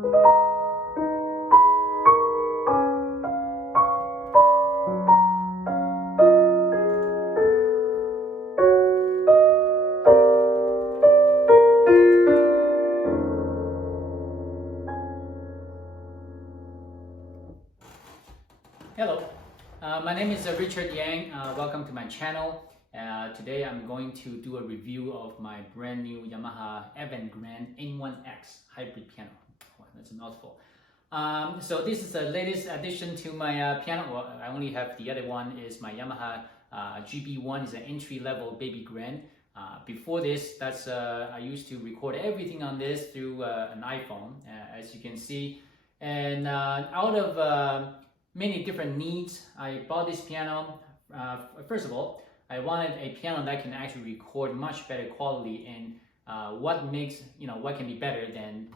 Hello, my name is Richard Yang. Welcome to my channel. Today I'm going to do a review of my brand new Yamaha AvantGrand N1X hybrid piano. Oh, that's a mouthful. So this is the latest addition to my piano. Well, I only have the other one is my Yamaha GB1 is an entry-level baby grand. Before this, I used to record everything on this through an iPhone, as you can see. And out of many different needs, I bought this piano. First of all, I wanted a piano that can actually record much better quality, and what can be better than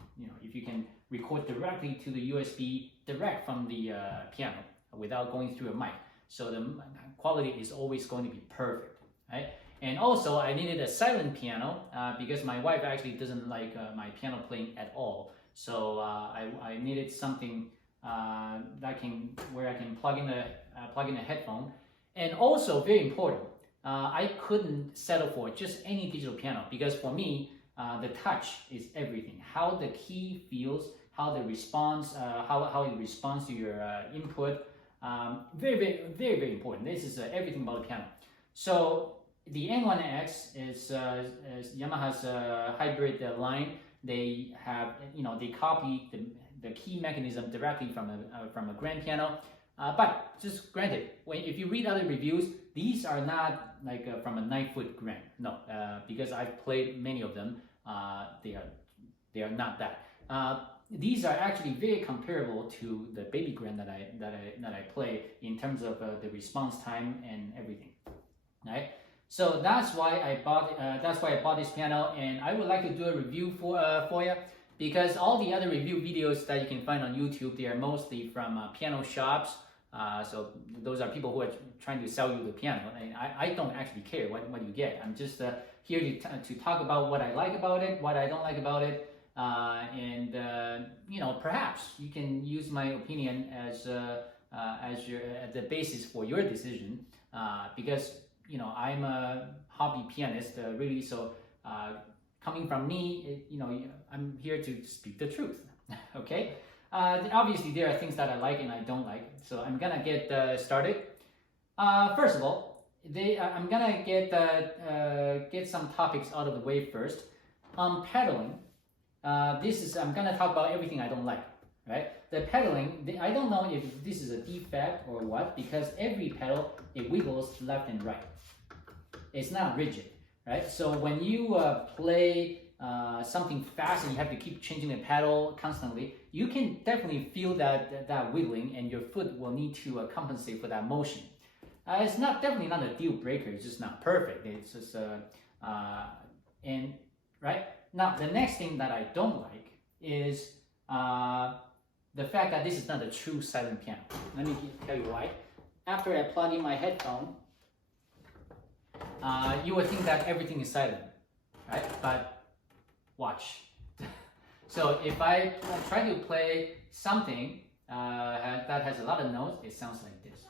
if you can record directly to the USB direct from the piano without going through a mic. So the quality is always going to be perfect, right? And also I needed a silent piano because my wife actually doesn't like my piano playing at all. So I needed something where I can plug in a headphone. And also very important, I couldn't settle for just any digital piano, because for me the touch is everything. How the key feels, how the response, how it responds to your input, very important. This is everything about the piano. So the N1X is Yamaha's hybrid line. They have they copy the key mechanism directly from a grand piano, but just granted, if you read other reviews, these are not like from a 9-foot grand. No, because I've played many of them. They are not that. These are actually very comparable to the baby grand that I play in terms of the response time and everything. Right. So that's why I bought this piano, and I would like to do a review for you. Because all the other review videos that you can find on YouTube, they are mostly from piano shops. So those are people who are trying to sell you the piano. And I don't actually care what you get. I'm just here to talk about what I like about it, what I don't like about it. And perhaps you can use my opinion as the basis for your decision. Because I'm a hobby pianist, really. So coming from me, I'm here to speak the truth. Okay. Obviously, there are things that I like and I don't like. So I'm gonna get started. First of all, I'm gonna get some topics out of the way first. Pedaling. I'm gonna talk about everything I don't like. Right? The pedaling, I don't know if this is a defect or what, because every pedal, it wiggles left and right. It's not rigid, right? So when you play something fast and you have to keep changing the pedal constantly, you can definitely feel that wiggling, and your foot will need to compensate for that motion. It's definitely not a deal breaker. It's just not perfect. It's just and right now, the next thing that I don't like is the fact that this is not a true silent piano. Let me tell you why. After I plug in my headphone, you would think that everything is silent, right? But watch. So if I try to play something that has a lot of notes, it sounds like this.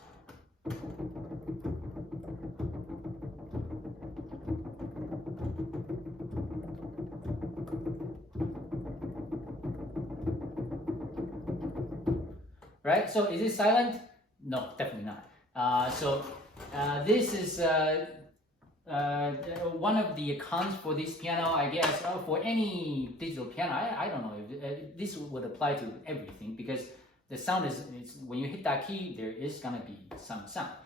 Right? So is it silent? No, definitely not. This is one of the cons for this piano, I guess. For any digital piano, I don't know if this would apply to everything, because the sound is when you hit that key, there is gonna be some sound.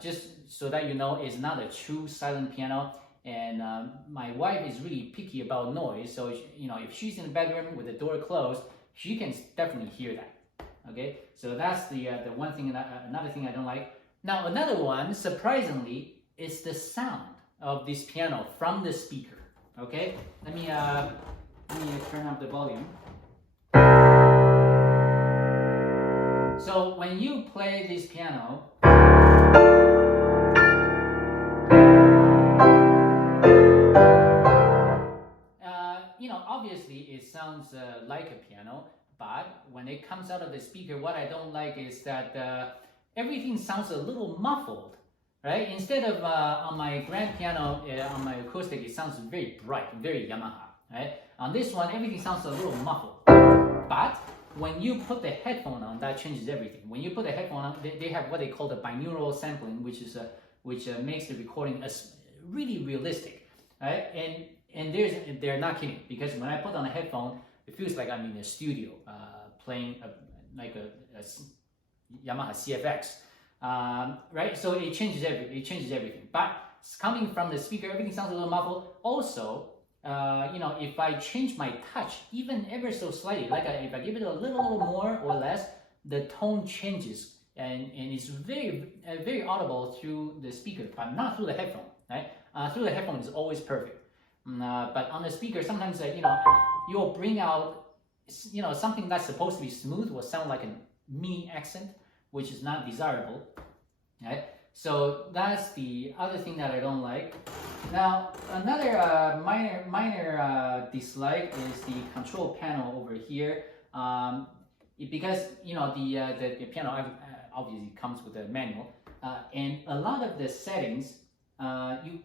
Just so that you know, it's not a true silent piano. And my wife is really picky about noise, so if she's in the bedroom with the door closed, she can definitely hear that. Okay, so that's the one thing. Another thing I don't like. Now another one, surprisingly, is the sound of this piano from the speaker. Okay, let me turn up the volume. So when you play this piano, obviously it sounds like a piano, but when it comes out of the speaker, what I don't like is that everything sounds a little muffled, right? Instead of on my grand piano, on my acoustic, it sounds very bright, very Yamaha, right? On this one, everything sounds a little muffled. But when you put the headphone on, that changes everything. When you put the headphone on, they have what they call the binaural sampling, which makes the recording really realistic, right? And they're not kidding, because when I put on a headphone, it feels like I'm in a studio playing like a Yamaha CFX, right? So it changes everything. But coming from the speaker, everything sounds a little muffled. Also, you know, if I change my touch even ever so slightly, like if I give it a little more or less, the tone changes, and it's very audible through the speaker, but not through the headphone, right? Through the headphone is always perfect, but on the speaker, sometimes you know, you'll bring out, you know, something that's supposed to be smooth will sound like a mini accent, which is not desirable, right? So that's the other thing that I don't like. Now, another minor dislike is the control panel over here, because you know the piano obviously comes with a manual, and a lot of the settings you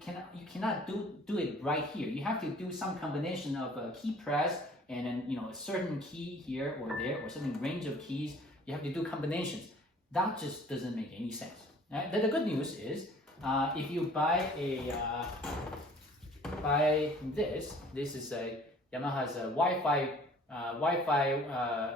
cannot do it right here. You have to do some combination of a key press and then, you know, a certain key here or there, or certain range of keys. You have to do combinations. That just doesn't make any sense. Right? The good news is, if you buy this is a Yamaha's Wi-Fi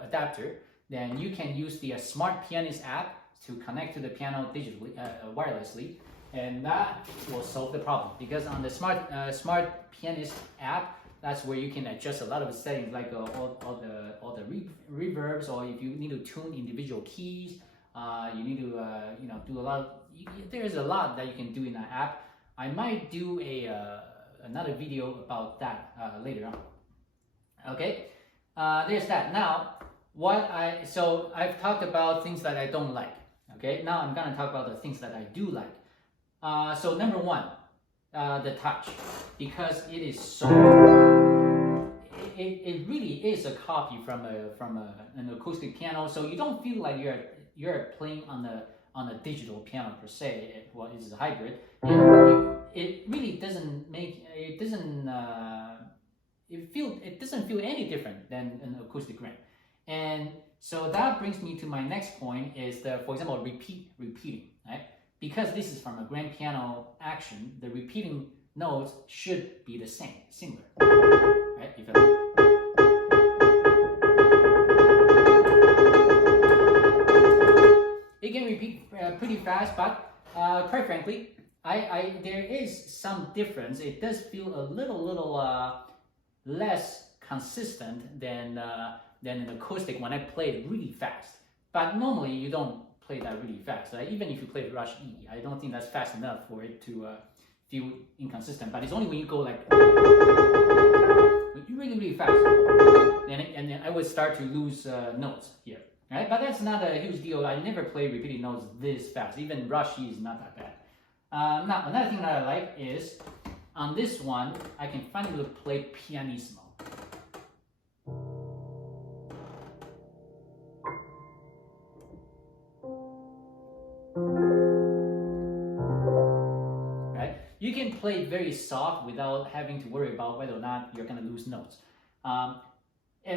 adapter, then you can use the Smart Pianist app to connect to the piano digitally, wirelessly, and that will solve the problem. Because on the Smart Pianist app, that's where you can adjust a lot of settings, like all the reverbs, or if you need to tune individual keys, you need to you know, do a lot. There's a lot that you can do in that app. I might do another video about that later on. Okay, there's that. Now, so I've talked about things that I don't like. Okay, now I'm gonna talk about the things that I do like. So number one, the touch, because it is so. It really is a copy from an acoustic piano, so you don't feel like you're playing on a digital piano per se. Well, it's a hybrid. It really doesn't make it doesn't feel any different than an acoustic grand. And so that brings me to my next point, is for example, repeating, right? Because this is from a grand piano action, the repeating notes should be the same, similar, right? It can repeat pretty fast, but quite frankly, there is some difference. It does feel a little less consistent than an acoustic when I play it really fast. But normally you don't play that really fast. Even if you play Rush E, I don't think that's fast enough for it to feel inconsistent. But it's only when you go like really fast, and then I would start to lose notes here. Right? But that's not a huge deal. I never play repeating notes this fast. Even Rush E is not that bad. Now, another thing that I like is, on this one, I can finally play pianissimo. Right? You can play very soft without having to worry about whether or not you're going to lose notes. A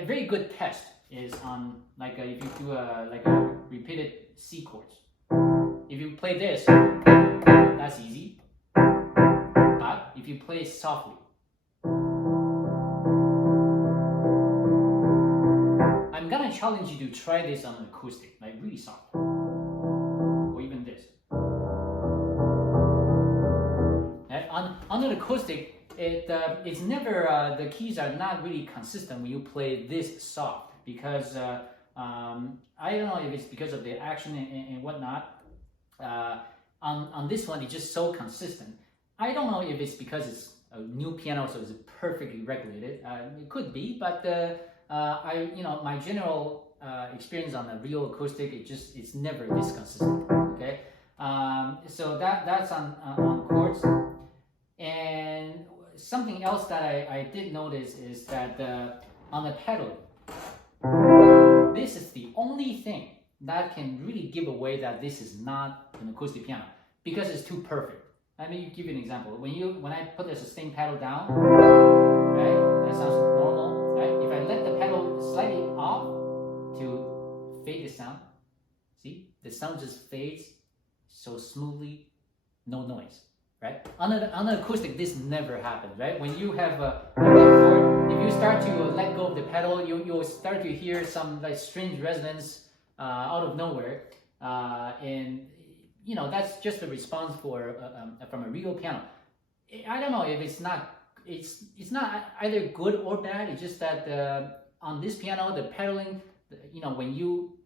very good test is on, like, if you do like a repeated C chords. If you play this, that's easy. But if you play softly, I'm gonna challenge you to try this on an acoustic, like really soft, or even this. And on an acoustic, it's never the keys are not really consistent when you play this soft. Because I don't know if it's because of the action and whatnot. On this one, it's just so consistent. I don't know if it's because it's a new piano, so it's perfectly regulated. It could be, but my general experience on a real acoustic, it's never this consistent. Okay, so that's on chords. And something else that I did notice is that on the pedal, this is the only thing that can really give away that this is not an acoustic piano because it's too perfect. Let me give you an example. When I put the sustain pedal down, right, that sounds normal, right? If I let the pedal slightly off to fade the sound, see, the sound just fades so smoothly, no noise, right? On an acoustic, this never happens, right? When you have a chord, if you start to let go of the pedal, you'll start to hear some like strange resonance out of nowhere, and you know that's just a response for from a real piano. I don't know if it's not either good or bad. It's just that on this piano, the pedaling, you know, when you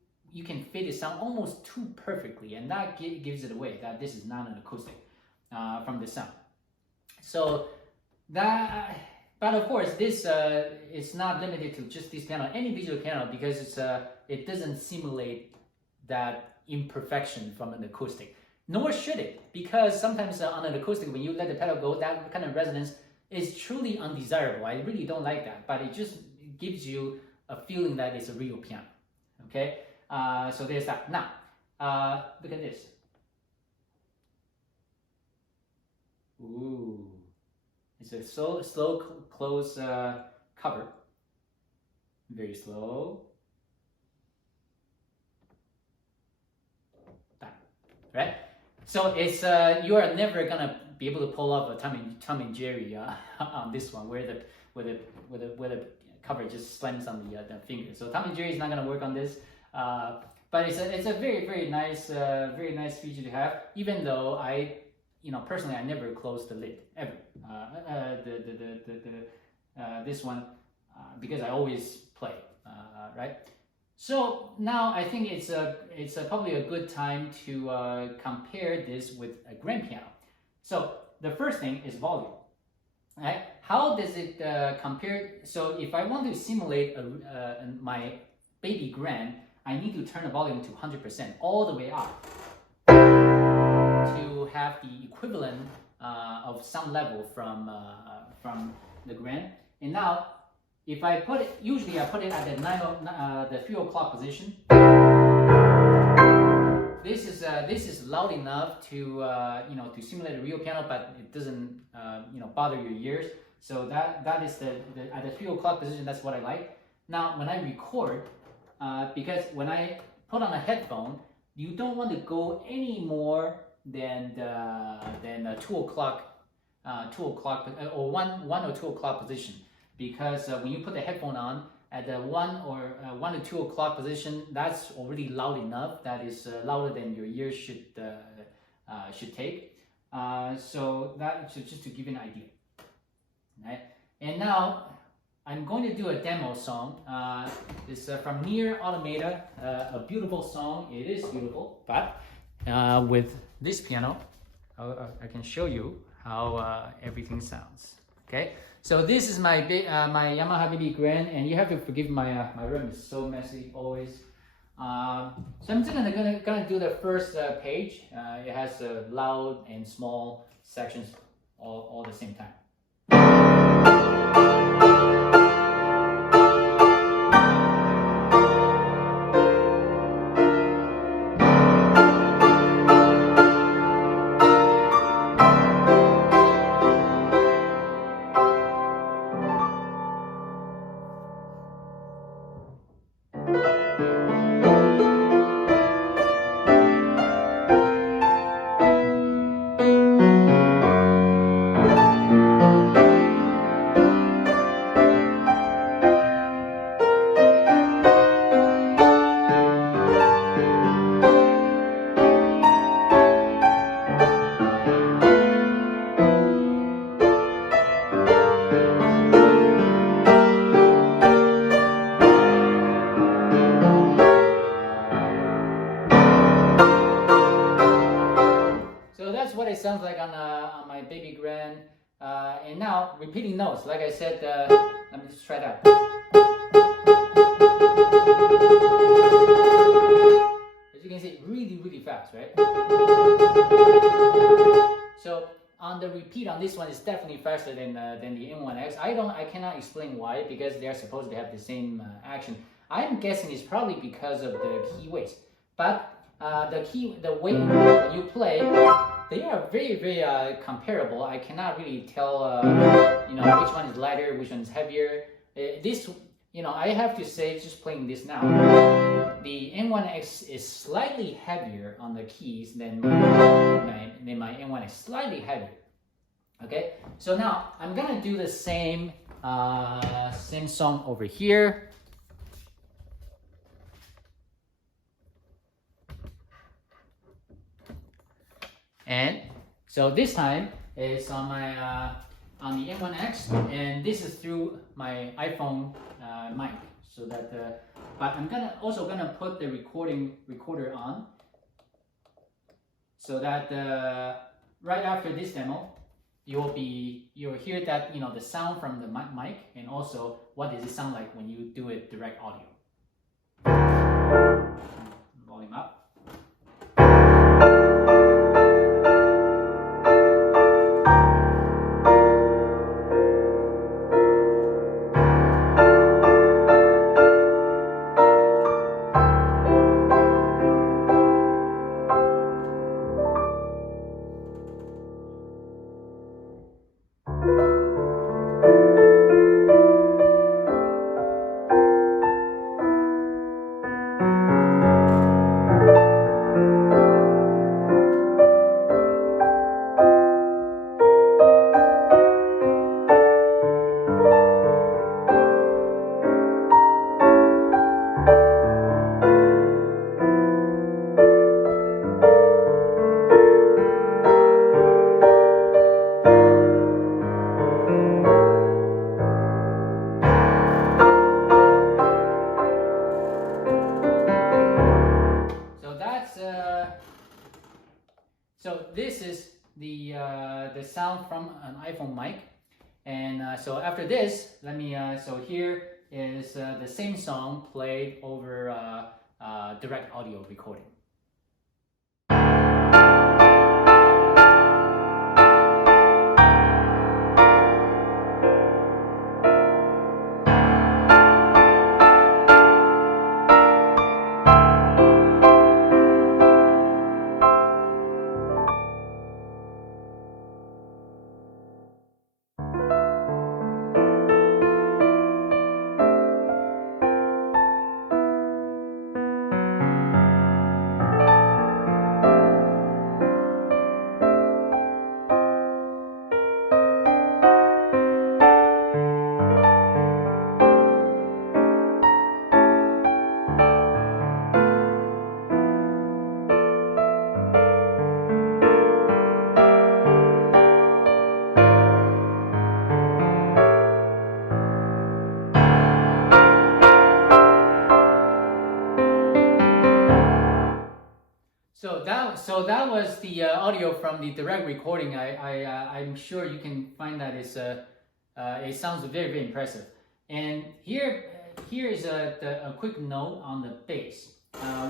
can fade the sound almost too perfectly, and that gives it away that this is not an acoustic from the sound. So that, but of course, this is not limited to just this piano, any digital piano, because it doesn't simulate that imperfection from an acoustic. Nor should it, because sometimes on an acoustic, when you let the pedal go, that kind of resonance is truly undesirable. I really don't like that, but it just gives you a feeling that it's a real piano. Okay, so there's that. Now, look at this. Ooh, it's a slow close cover. Very slow. That, right? So it's you are never gonna be able to pull off a Tom and Jerry on this one, where the cover just slams on the finger. So Tom and Jerry is not gonna work on this, but it's a very nice feature to have. Even though personally I never close the lid ever. This one because I always play, right? So now I think it's probably a good time to compare this with a grand piano. So the first thing is volume. Right? How does it compare? So if I want to simulate my baby grand, I need to turn the volume to 100%, all the way up, to have the equivalent of some level from the grand. And now, if I put it, usually I put it at the 3 o'clock position. This is loud enough to to simulate a real piano, but it doesn't bother your ears. So that is at the 3 o'clock position. That's what I like. Now when I record, because when I put on a headphone, you don't want to go any more than 2 o'clock, or 1 or 2 o'clock position, because when you put the headphone on at the 1 or 2 o'clock position, that's already loud enough. That is louder than your ears should take. So that just to give you an idea, right? And now I'm going to do a demo song. It's from Near Automata, a beautiful song. It is beautiful, but with this piano, I can show you how everything sounds. Okay, so this is my my Yamaha AvantGrand, and you have to forgive my my room is so messy always. So I'm just gonna do the first page. It has loud and small sections all at the same time. That's what it sounds like on my AvantGrand. And now repeating notes, like I said, let me just try that. As you can see, really fast, right? So on the repeat on this one is definitely faster than the N1X. I cannot explain why, because they are supposed to have the same action. I'm guessing it's probably because of the key weights. But the weight you play, they are very comparable. I cannot really tell, which one is lighter, which one is heavier. This, I have to say, just playing this now, the N1X is slightly heavier on the keys than my N1X, slightly heavier. Okay, so now I'm gonna do the same song over here. And so this time it's on my on the N1X, and this is through my iPhone mic. So that, but I'm also gonna put the recorder on, so that right after this demo, you'll hear that the sound from the mic, and also what does it sound like when you do it direct audio. Volume up. So this is the sound from an iPhone mic, and so after this, let me. So here is the same song played over direct audio recording. So that was the audio from the direct recording. I'm sure you can find that it sounds very impressive. And here is a quick note on the bass.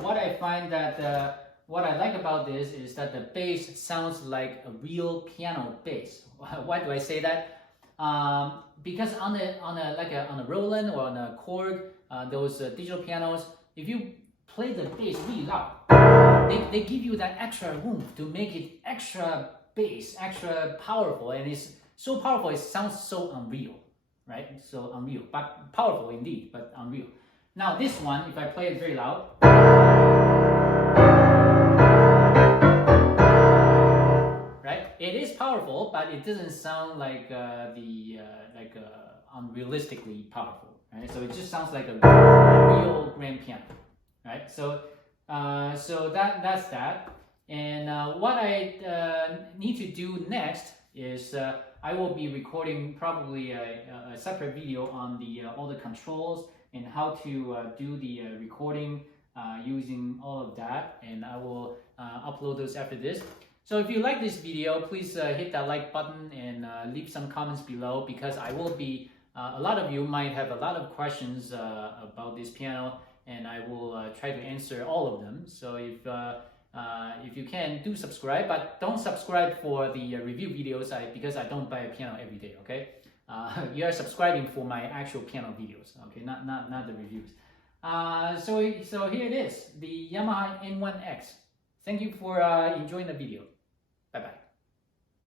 What I find that what I like about this is that the bass sounds like a real piano bass. Why do I say that? Because on a Roland or on a Korg, those digital pianos, if you play the bass really loud, they give you that extra room to make it extra bass, extra powerful, and it's so powerful it sounds so unreal, right? So unreal, but powerful indeed, but unreal. Now this one, if I play it very loud, right? It is powerful, but it doesn't sound like unrealistically powerful, right? So it just sounds like a real grand piano, right? So that's that. And what I need to do next is I will be recording probably a separate video on all the controls and how to do the recording using all of that, and I will upload those after this. So if you like this video, please hit that like button and leave some comments below, because I will be a lot of you might have a lot of questions about this piano, and I will try to answer all of them. So if you can, do subscribe, but don't subscribe for the review videos because I don't buy a piano every day, okay? You are subscribing for my actual piano videos, okay? Not the reviews. So here it is, the Yamaha N1X. Thank you for enjoying the video. Bye bye.